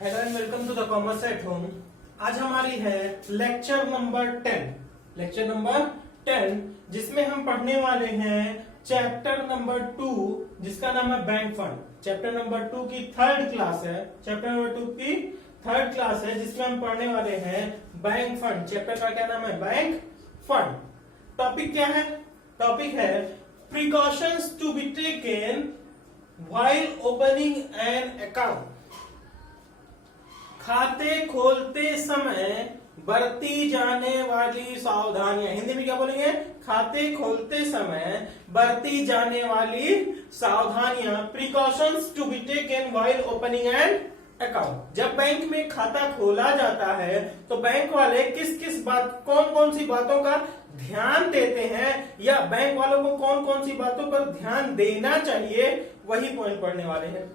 Hello and welcome to the commerce at home. आज हमारी है लेक्चर नंबर 10 जिसमें हम पढ़ने वाले हैं चैप्टर नंबर 2 जिसका नाम है बैंक फंड। चैप्टर नंबर 2 की थर्ड क्लास है। चैप्टर नंबर 2 की थर्ड क्लास है जिसमें हम पढ़ने वाले हैं बैंक फंड। चैप्टर का क्या नाम है? Bank fund. टॉपिक क्या है? टॉपिक है precautions to be taken while opening an account. खाते खोलते समय बरती जाने वाली सावधानियां। हिंदी में क्या बोलेंगे? खाते खोलते समय बरती जाने वाली सावधानियां, precautions to be taken while opening an account. जब बैंक में खाता खोला जाता है तो बैंक वाले किस किस बात, कौन कौन सी बातों का ध्यान देते हैं या बैंक वालों को कौन कौन सी बातों पर ध्यान देना चाहिए, वही पॉइंट पढ़ने वाले हैं।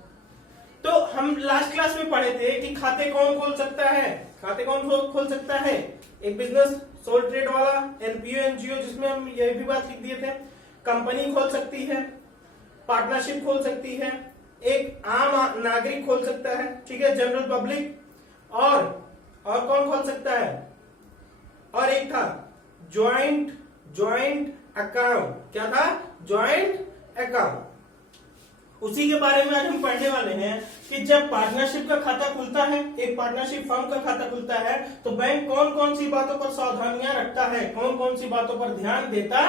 तो हम लास्ट क्लास में पढ़े थे कि खाते कौन खोल सकता है। खाते कौन खोल सकता है? एक बिजनेस सोल ट्रेड वाला, एनपीओ एनजीओ, जिसमें हम ये भी बात लिख दिए थे। कंपनी खोल सकती है, पार्टनरशिप खोल सकती है, एक आम नागरिक खोल सकता है, ठीक है, जनरल पब्लिक। और कौन खोल सकता है? और एक था ज्वाइंट अकाउंट। क्या था? Joint account. उसी के बारे में आज हम पढ़ने वाले हैं कि जब पार्टनरशिप का खाता खुलता है, एक पार्टनरशिप फर्म का खाता खुलता है, तो बैंक कौन कौन सी बातों पर सावधानियां रखता है, कौन कौन सी बातों पर ध्यान देता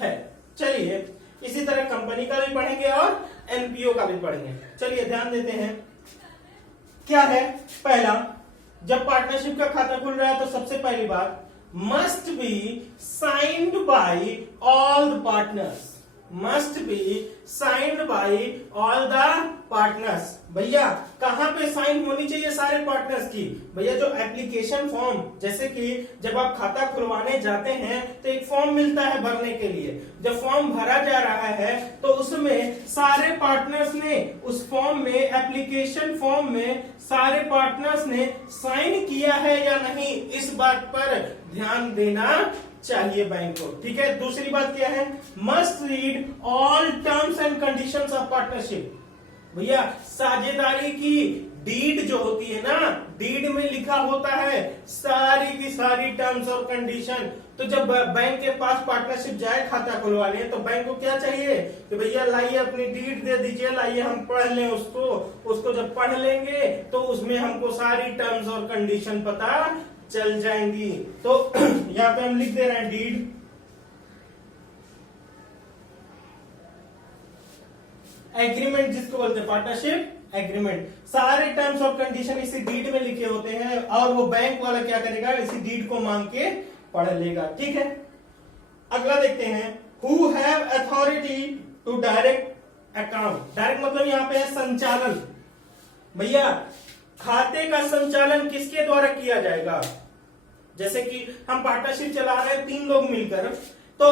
है। चलिए इसी तरह कंपनी का भी पढ़ेंगे और एनपीओ का भी पढ़ेंगे। चलिए ध्यान देते हैं। क्या है? पहला, जब पार्टनरशिप का खाता खुल रहा है तो सबसे पहली बात, must be signed by all the partners. Must be signed by all the partners. भैया कहां पे साइन होनी चाहिए सारे पार्टनर्स की? भैया जो एप्लीकेशन फॉर्म, जैसे कि जब आप खाता खुलवाने जाते हैं तो एक फॉर्म मिलता है भरने के लिए। जब फॉर्म भरा जा रहा है तो उसमें सारे पार्टनर्स ने उस फॉर्म में, एप्लीकेशन फॉर्म में सारे पार्टनर्स ने साइन किया है या नहीं, इस बात पर ध्यान देना चाहिए बैंक को। ठीक है। दूसरी बात क्या है? Must read all terms and conditions of partnership. भैया साझेदारी की डीड जो होती है ना, डीड में लिखा होता है सारी की सारी टर्म्स और कंडीशन। तो जब बैंक के पास पार्टनरशिप जाए खाता खुलवाने, तो बैंक को क्या चाहिए कि भैया लाइए अपनी डीड दे दीजिए, लाइए हम पढ़ लें उसको जब पढ़ लेंगे तो उसमें हमको सारी टर्म्स और कंडीशन पता चल जाएंगी। तो यहां पे हम लिख दे रहे हैं डीड। एग्रीमेंट जिसको बोलते हैं पार्टनरशिप एग्रीमेंट, सारे टर्म्स और कंडीशन इसी डीड में लिखे होते हैं और वो बैंक वाला क्या करेगा? इसी डीड को मांग के पढ़ लेगा। ठीक है। अगला देखते हैं, who have authority to direct account. Direct मतलब यहां पे है संचालन। भैया खाते का संचालन किसके द्वारा किया जाएगा? जैसे कि हम पार्टनरशिप चला रहे हैं 3 लोग मिलकर, तो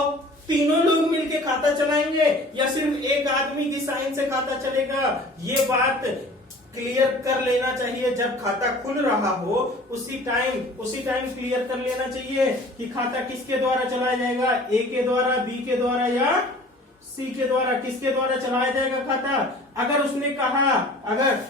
तीनों लोग मिलकर खाता चलाएंगे या सिर्फ एक आदमी की साइन से खाता चलेगा? ये बात क्लियर कर लेना चाहिए। जब खाता खुल रहा हो उसी टाइम क्लियर कर लेना चाहिए कि खाता किसके द्वारा चलाया जाएगा, ए के द्वारा, बी के द्वारा या सी के द्वारा। किसके द्वारा चलाया जाएगा खाता? अगर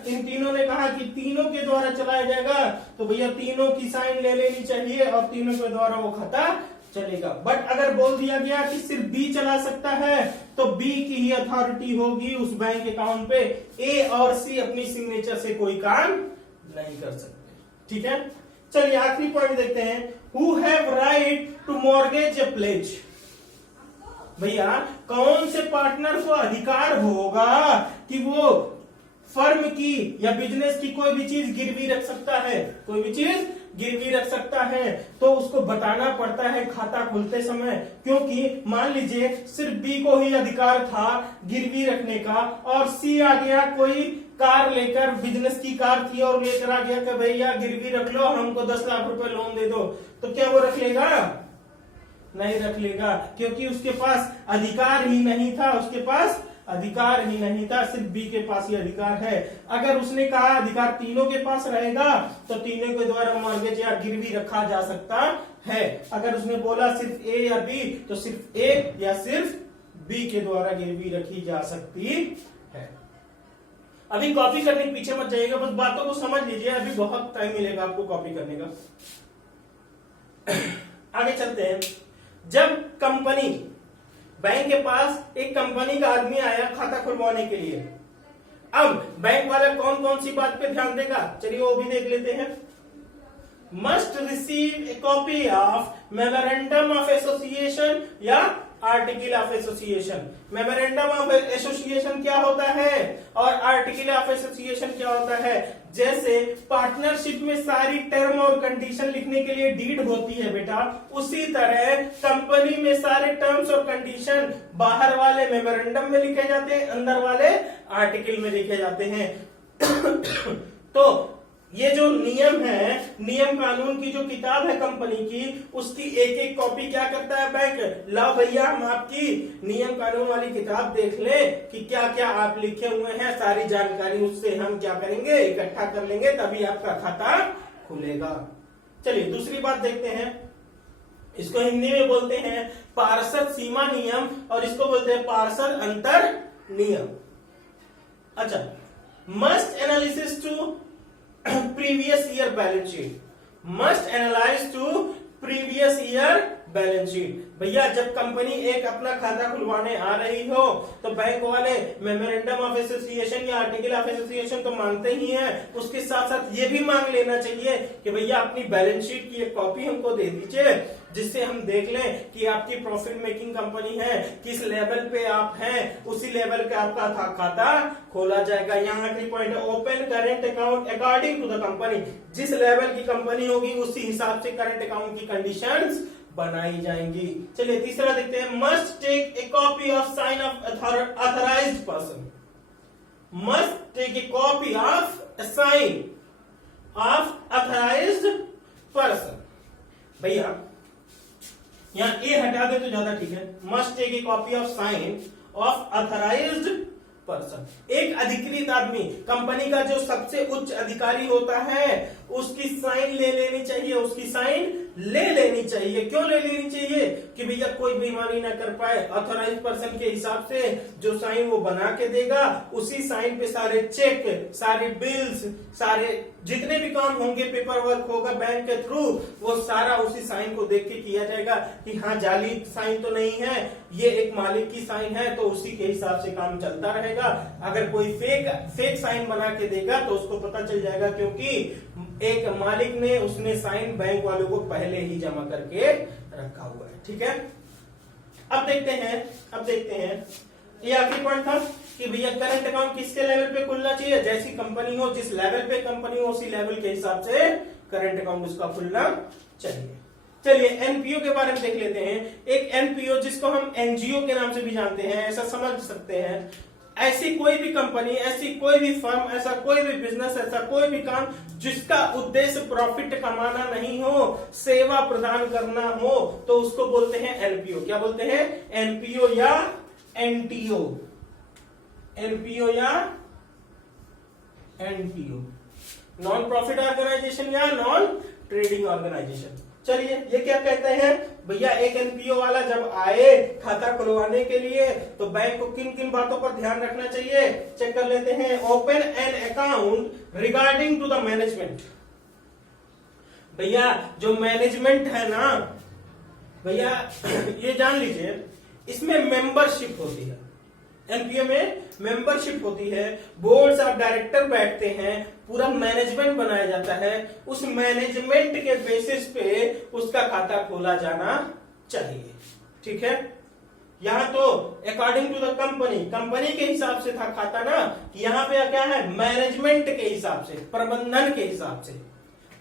इन तीनों ने कहा कि तीनों के द्वारा चलाया जाएगा, तो भैया तीनों की साइन ले लेनी चाहिए और तीनों के द्वारा वो खाता चलेगा। बट अगर बोल दिया गया कि सिर्फ बी चला सकता है, तो बी की ही अथॉरिटी होगी उस बैंक अकाउंट पे। ए और सी अपनी सिग्नेचर से कोई काम नहीं कर सकते। ठीक है। चलिए आखिरी पॉइंट देखते हैं, who have right to mortgage a pledge. भैया कौन से पार्टनर को अधिकार होगा कि वो फर्म की या बिजनेस की कोई भी चीज गिरवी रख सकता है? कोई भी चीज गिरवी रख सकता है तो उसको बताना पड़ता है खाता खुलते समय, क्योंकि मान लीजिए सिर्फ बी को ही अधिकार था गिरवी रखने का और सी आ गया कोई कार लेकर, बिजनेस की कार थी और लेकर आ गया कि भैया गिरवी रख लो, हमको 10 लाख रुपए लोन दे दो, तो क्या वो रख लेगा? नहीं रख लेगा, क्योंकि उसके पास अधिकार ही नहीं था। सिर्फ बी के पास ही अधिकार है। अगर उसने कहा अधिकार तीनों के पास रहेगा तो तीनों के द्वारा मॉर्गेज या गिरवी रखा जा सकता है। अगर उसने बोला सिर्फ ए या बी, तो सिर्फ ए या सिर्फ बी के द्वारा गिरवी रखी जा सकती है। अभी कॉपी करने के पीछे मत जाइएगा, बस बातों को समझ लीजिए, अभी बहुत टाइम मिलेगा आपको कॉपी करने का। आगे चलते हैं। जब कंपनी, बैंक के पास एक कंपनी का आदमी आया खाता खुलवाने के लिए, अब बैंक वाला कौन कौन सी बात पे ध्यान देगा, चलिए वो भी देख लेते हैं। Must receive a copy of memorandum of association या article of association. Memorandum of association क्या होता है और आर्टिकल ऑफ एसोसिएशन क्या होता है? जैसे पार्टनरशिप में सारी टर्म और कंडीशन लिखने के लिए डीड होती है बेटा, उसी तरह कंपनी में सारे टर्म्स और कंडीशन बाहर वाले मेमोरेंडम में लिखे जाते हैं, अंदर वाले आर्टिकल में लिखे जाते हैं। तो ये जो नियम है, नियम कानून की जो किताब है कंपनी की, उसकी एक एक कॉपी क्या करता है बैंक? ला भैया हम आपकी नियम कानून वाली किताब देख ले कि क्या क्या आप लिखे हुए हैं, सारी जानकारी उससे हम क्या करेंगे, इकट्ठा कर लेंगे, तभी आपका खाता खुलेगा। चलिए दूसरी बात देखते हैं। इसको हिंदी में बोलते हैं पार्षद सीमा नियम और इसको बोलते हैं पार्षद अंतर नियम। अच्छा, must analysis to previous year balance sheet, must analyze to previous year balance sheet. भैया जब कंपनी एक अपना खाता खुलवाने आ रही हो तो बैंक वाले मेमोरेंडम ऑफ एसोसिएशन या आर्टिकल ऑफ एसोसिएशन तो मांगते ही हैं, उसके साथ साथ ये भी मांग लेना चाहिए कि भैया अपनी बैलेंस शीट की एक कॉपी हमको दे दीजिए, जिससे हम देख लें कि आपकी प्रॉफिट मेकिंग कंपनी है, किस लेवल पे आप हैं, उसी लेवल पे आपका खाता खोला जाएगा। यहाँ आखिरी पॉइंट है, open current account according to the company. जिस लेवल की कंपनी होगी उसी हिसाब से करंट अकाउंट की कंडीशंस बनाई जाएंगी। चलिए तीसरा देखते हैं, must take a copy of sign of authorized person. Must take a copy of sign of authorized person. भैया यहां ए हटा दे तो ज्यादा ठीक है। Must take a copy of sign of authorized person. एक अधिकृत आदमी, कंपनी का जो सबसे उच्च अधिकारी होता है, उसकी साइन ले लेनी चाहिए, उसकी साइन ले लेनी चाहिए। क्यों ले लेनी चाहिए? कि भैया कोई बेईमानी ना कर पाए। ऑथराइज पर्सन के हिसाब से जो साइन वो बना के देगा, उसी साइन पे सारे चेक, सारे बिल्स, सारे जितने भी काम होंगे, पेपर वर्क होगा बैंक के थ्रू, वो सारा उसी साइन को देख के किया जाएगा कि हाँ जाली साइन तो नहीं है, ये एक मालिक की साइन है, तो उसी के हिसाब से काम चलता रहेगा। अगर कोई फेक साइन बना के देगा तो उसको पता चल जाएगा, क्योंकि एक मालिक ने उसने साइन बैंक वालों को पहले ही जमा करके रखा हुआ है। ठीक है, अब देखते हैं ये आखिरी पॉइंट था कि भैया करंट अकाउंट किसके लेवल पे खुलना चाहिए। जैसी कंपनी हो, जिस लेवल पे कंपनी हो, उसी लेवल के हिसाब से करंट अकाउंट उसका खुलना चाहिए। चलिए एनपीओ के बारे में देख लेते हैं। एक एनपीओ जिसको हम एनजीओ के नाम से भी जानते हैं, ऐसा समझ सकते हैं, ऐसी कोई भी कंपनी, ऐसी कोई भी फर्म, ऐसा कोई भी बिजनेस, ऐसा कोई भी काम जिसका उद्देश्य प्रॉफिट कमाना नहीं हो, सेवा प्रदान करना हो, तो उसको बोलते हैं एनपीओ। क्या बोलते हैं? एनपीओ या एनटीओ। एनपीओ या एनटीओ, नॉन प्रॉफिट ऑर्गेनाइजेशन या नॉन ट्रेडिंग ऑर्गेनाइजेशन। चलिए ये क्या कहते हैं भैया, एक एनपीओ वाला जब आए खाता खुलवाने के लिए तो बैंक को किन किन बातों पर ध्यान रखना चाहिए, चेक कर लेते हैं। Open an account regarding to the management. भैया जो मैनेजमेंट है ना भैया, ये जान लीजिए, इसमें मेंबरशिप होती है। एनपीओ में मेंबरशिप होती है, बोर्ड्स ऑफ डायरेक्टर बैठते हैं, पूरा मैनेजमेंट बनाया जाता है। उस मैनेजमेंट के बेसिस पे उसका खाता खोला जाना चाहिए। ठीक है, यहां तो according to the company, company के हिसाब से था खाता ना, यहां पे क्या है? मैनेजमेंट के हिसाब से, प्रबंधन के हिसाब से।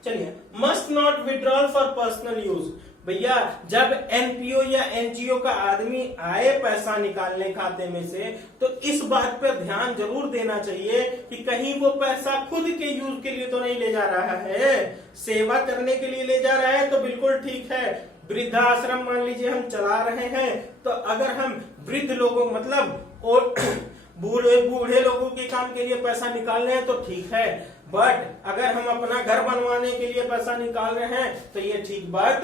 चलिए, must not withdrawal for personal use. भैया जब एनपीओ या एनजीओ का आदमी आए पैसा निकालने खाते में से, तो इस बात पर ध्यान जरूर देना चाहिए कि कहीं वो पैसा खुद के यूज के लिए तो नहीं ले जा रहा है, सेवा करने के लिए ले जा रहा है तो बिल्कुल ठीक है। वृद्धाश्रम मान लीजिए हम चला रहे हैं, तो अगर हम वृद्ध लोगों मतलब बूढ़े बूढ़े लोगों के काम के लिए पैसा निकाल रहे हैं तो ठीक है, बट अगर हम अपना घर बनवाने के लिए पैसा निकाल रहे हैं तो ये ठीक बात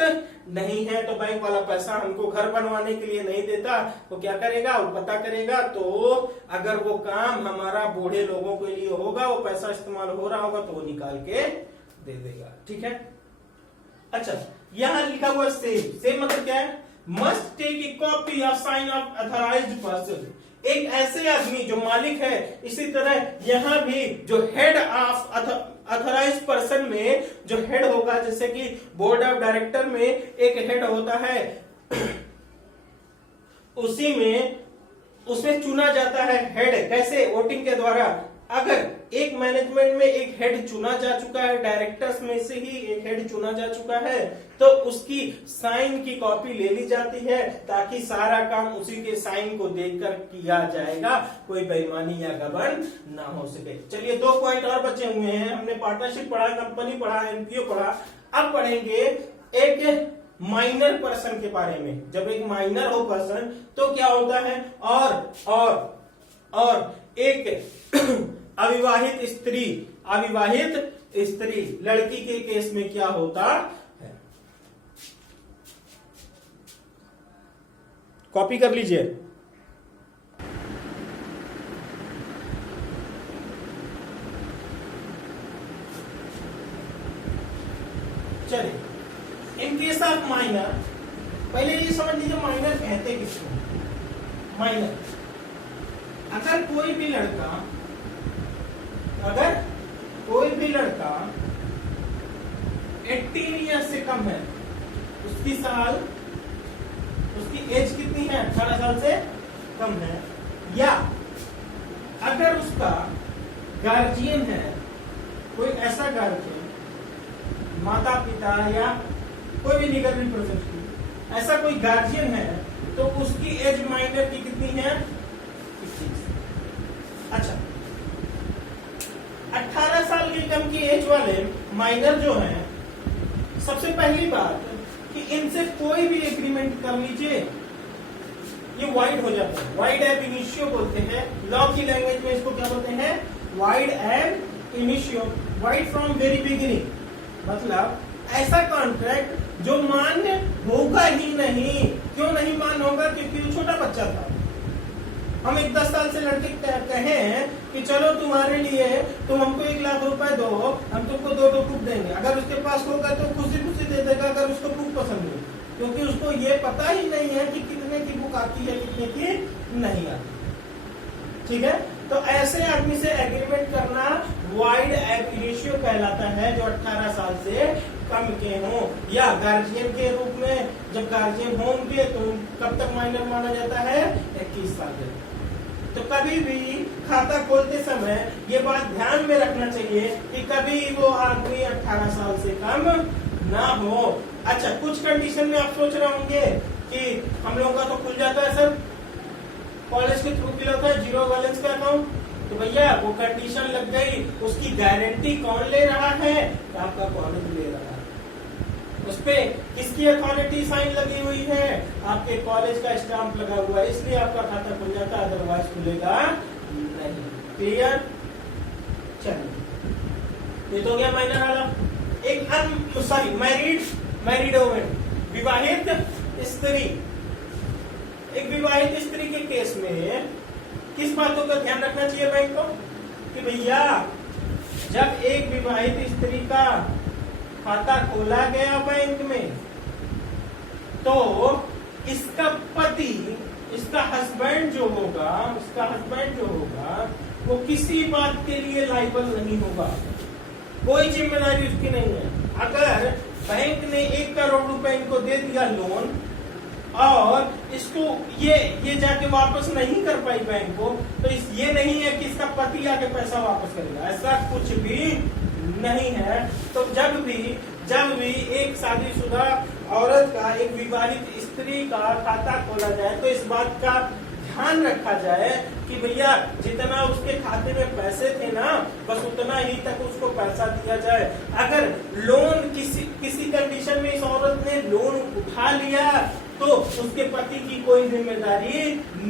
नहीं है। तो बैंक वाला पैसा हमको घर बनवाने के लिए नहीं देता तो क्या करेगा, वो पता करेगा, तो अगर वो काम हमारा बूढ़े लोगों के लिए होगा, वो पैसा इस्तेमाल हो रहा होगा, तो वो निकाल के दे देगा। ठीक है। अच्छा, यहां लिखा हुआ सेम। सेम मतलब क्या है, must take a copy of sign of authorized person. एक ऐसे आदमी जो मालिक है, इसी तरह यहां भी जो हेड ऑफ अथॉराइज्ड पर्सन में जो हेड होगा, जैसे कि बोर्ड ऑफ डायरेक्टर में एक हेड होता है, उसी में उसमें चुना जाता है हेड। कैसे? वोटिंग के द्वारा। अगर एक मैनेजमेंट में एक हेड चुना जा चुका है, डायरेक्टर्स में से ही एक हेड चुना जा चुका है, तो उसकी साइन की कॉपी ले ली जाती है ताकि सारा काम उसी के साइन को देखकर किया जाएगा, कोई बेईमानी या गड़बड़ ना हो सके। चलिए 2 पॉइंट और बचे हुए हैं। हमने पार्टनरशिप पढ़ा, कंपनी पढ़ा, एनपीओ पढ़ा। अब पढ़ेंगे एक माइनर पर्सन के बारे में। जब एक माइनर हो पर्सन तो क्या होता है, और एक अविवाहित स्त्री लड़की के केस में क्या होता है। कॉपी कर लीजिए। चलिए, इन केस ऑफ माइनर, पहले ये समझ लीजिए माइनर कहते किसको। माइनर, अगर कोई भी लड़का 18 ईयर से कम है, उसकी एज कितनी है, 18 साल से कम है, या अगर उसका गार्जियन है, कोई ऐसा गार्जियन, माता पिता या कोई भी लीगल रिप्रेजेंटेटिव, ऐसा कोई गार्जियन है, तो उसकी एज माइनर की कितनी है, 21। अच्छा, 18 साल के कम की एज वाले माइनर जो हैं, सबसे पहली बात कि इनसे कोई भी एग्रीमेंट कर लीजिए, ये वाइड हो जाता है। वाइड एब इनिशियो बोलते हैं, लॉ की लैंग्वेज में इसको क्या बोलते हैं, वाइड एब initio, wide from very beginning. मतलब ऐसा कॉन्ट्रैक्ट जो मान्य होगा ही नहीं। क्यों नहीं मान्य होगा? क्योंकि वो छोटा बच्चा था। हम एक 10 साल से लड़के कहें कि चलो तुम्हारे लिए तुम हमको 1 लाख रुपए दो, हम तुमको 2 बुक देंगे, अगर उसके पास होगा तो खुशी खुशी दे देगा, अगर उसको बुक पसंद हो, क्योंकि उसको ये पता ही नहीं है कि कितने की बुक आती है, कितने की नहीं आती। ठीक है, तो ऐसे आदमी से एग्रीमेंट करना वाइड एब इनिशियो कहलाता है, जो 18 साल से कम के हों, या गार्जियन के रूप में जब गार्जियन होंगे तो कब तक माइनर माना जाता है, 21 साल तक। तो कभी भी खाता खोलते समय ये बात ध्यान में रखना चाहिए कि कभी वो आदमी 18 साल से कम ना हो। अच्छा, कुछ कंडीशन में आप सोच रहे होंगे कि हम लोगों का तो खुल जाता है सर, कॉलेज के थ्रू खुला था, 0 बैलेंस का अकाउंट, तो भैया वो कंडीशन लग गई, उसकी गारंटी कौन ले रहा है, तो आपका कॉलेज ले रहा है। उस पे किसकी अथॉरिटी साइन लगी हुई है, आपके कॉलेज का स्टाम्प लगा हुआ है, इसलिए आपका खाता खुल जाता है, अदरवाइज खुलेगा नहीं। क्लियर? चलिए, ये तो गया माइनर वाला। एक मैरिड वुमेन, विवाहित स्त्री। एक विवाहित स्त्री के केस में किस बातों का ध्यान रखना चाहिए बैंक को, कि भैया जब एक विवाहित स्त्री का खाता खोला गया बैंक में, तो इसका पति, इसका हस्बैंड जो होगा, वो किसी बात के लिए लायबल नहीं होगा, कोई जिम्मेदारी उसकी नहीं है। अगर बैंक ने 1 करोड़ रुपए इनको दे दिया लोन, और इसको ये जाके वापस नहीं कर पाई बैंक को, तो ये नहीं है कि इसका पति आके पैसा वापस करेगा, ऐसा कुछ भी नहीं है। तो जब भी एक शादीशुदा औरत का, एक विवाहित स्त्री का खाता खोला जाए, तो इस बात का ध्यान रखा जाए कि भैया जितना उसके खाते में पैसे थे ना, बस उतना ही तक उसको पैसा दिया जाए। अगर लोन किसी कंडीशन में इस औरत ने लोन उठा लिया, तो उसके पति की कोई जिम्मेदारी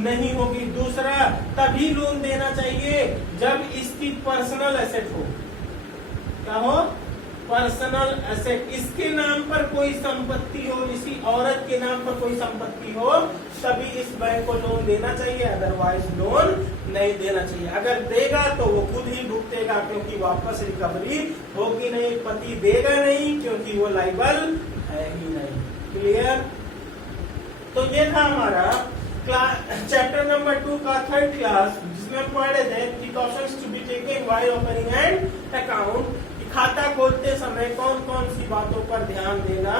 नहीं होगी। दूसरा, तभी लोन देना चाहिए जब इसकी पर्सनल एसेट हो। क्या हो? पर्सनल एसेट, इसके नाम पर कोई संपत्ति हो, इसी औरत के नाम पर कोई संपत्ति हो, तभी इस बैंक को लोन देना चाहिए, अदरवाइज लोन नहीं देना चाहिए। अगर देगा तो वो खुद ही भुगतेगा, क्योंकि वापस रिकवरी होगी नहीं। पति देगा नहीं क्योंकि वो लाइबल है ही नहीं। क्लियर? तो ये था हमारा चैप्टर नंबर 2 का 3rd क्लास, जिसमें हम पढ़ रहे थे precautions to be taken while opening an account. खाता खोलते समय कौन कौन सी बातों पर ध्यान देना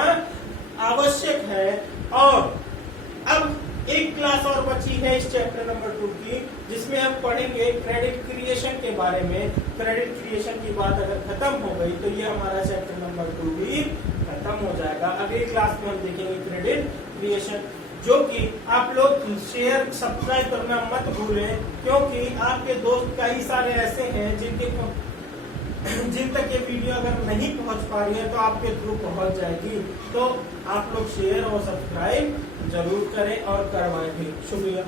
आवश्यक है। और अब एक क्लास और बची है इस चैप्टर नंबर 2 की, जिसमें हम पढ़ेंगे क्रेडिट क्रिएशन के बारे में। क्रेडिट क्रिएशन की बात अगर खत्म हो गई तो ये हमारा चैप्टर नंबर 2 भी खत्म हो जाएगा। अगली क्लास में हम देखेंगे क्रेडिट क्रिएशन, जो कि आप लोग शेयर सब्सक्राइब करना मत भूलें, क्योंकि आपके दोस्त कई सारे ऐसे हैं जिन तक ये वीडियो अगर नहीं पहुंच पा रही है तो आपके थ्रू पहुंच जाएगी। तो आप लोग शेयर और सब्सक्राइब जरूर करें और करवाएं भी। शुक्रिया।